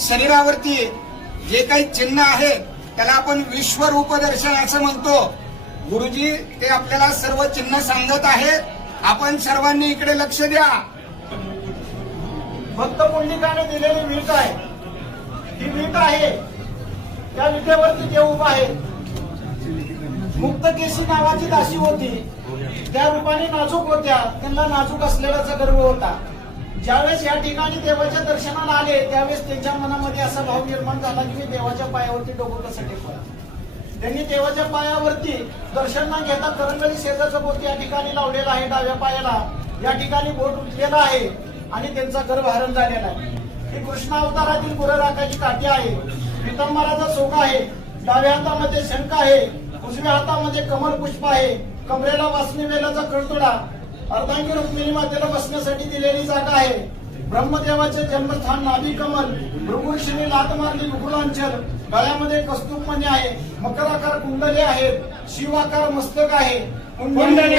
शरीरावरती जे काही चिन्ह आहे त्याला आपण विश्वरूप दर्शन असं म्हणतो. गुरुजी ते आपल्याला सर्व चिन्ह सांगत आहेत. आपण सर्वांनी इकडे लक्ष द्या. भक्त पुंडलिकाने दिलेली वीट आहे. ही वीट आहे. त्या विटेवरती जे उभा आहे मुक्तकेशी नावाची दासी होती. त्या रूपाने नाजूक होत्या. त्यांना नाजूक असलेलाचा गर्व होता. ज्यावेळेस या ठिकाणी देवाच्या दर्शनाला आले त्यावेळेस त्यांच्या मनामध्ये असा भाव निर्माण झाला की मी देवाच्या पायावरती डोकं कसं टेकवायचं. त्यांनी देवाच्या पायावरती दर्शन न घेता करंगळी शेजारचं बोट या ठिकाणी लावलेलं आहे. डाव्या पायाला या ठिकाणी बोट उठलेला आहे आणि त्यांचा गर्भधारण झालेला आहे. ही कृष्ण अवतारातील गुरराखाची काठी आहे. पितांबराचा सोगा आहे. डाव्या हातामध्ये शंख आहे. उजव्या हातामध्ये कमल पुष्प आहे. कमरेला वासनी वेलाचा कळतोडा. अर्धांगी रुक्मिणी मातेला बसण्यासाठी दिलेली जागा आहे. ब्रह्मदेवाचे जन्मस्थान नाभी कमल. भृगुर्षीने लात मारली मुकुलांचल. गळ्यामध्ये कस्तूपमणी आहे. मकराकार कुंडले आहेत. शिवाकार मस्तक आहे. कुंडली